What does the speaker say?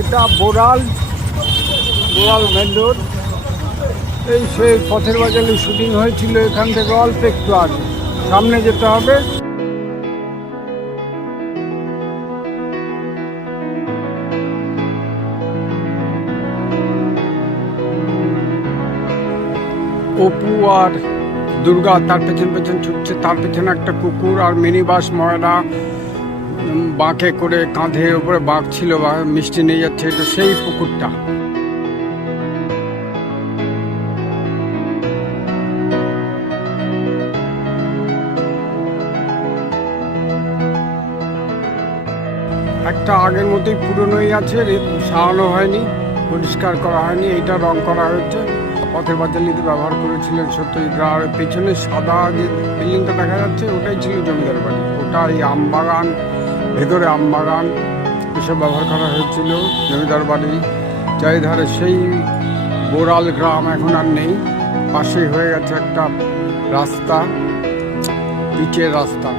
এটা বোড়াল main road. এই সেই পথের বাজারে শুটিং হয়েছিল, এখান থেকে অল্প একটু আগে সামনে যেতে হবে। অপু আর দুর্গা তার পেছন ছুটছে, তার পেছনে একটা কুকুর আর মিনি বাস ময়না বাঁকে করে কাঁধের উপরে বাঘ ছিল, মিষ্টি নিয়ে যাচ্ছে, এটা সেই পুকুরটা। একটা আগের মতোই পুরনোই আছে, সারানো হয়নি, পরিষ্কার করা হয়নি, এইটা রং করা হয়েছে। পথের পাঁচালীতে ব্যবহার করেছিলেন সত্যজিৎ রায়। পেছনে সাদা যে বিল্ডিংটা দেখা যাচ্ছে ওটাই ছিল জমিদার বাড়ি, ওটা এই আমবাগান, ভেতরে আমবাগান এসব ব্যবহার করা হয়েছিল জমিদার বাড়ি। চারিধারে সেই বোড়াল গ্রাম এখন আর নেই, পাশেই হয়ে গেছে একটা রাস্তা, পিচের রাস্তা।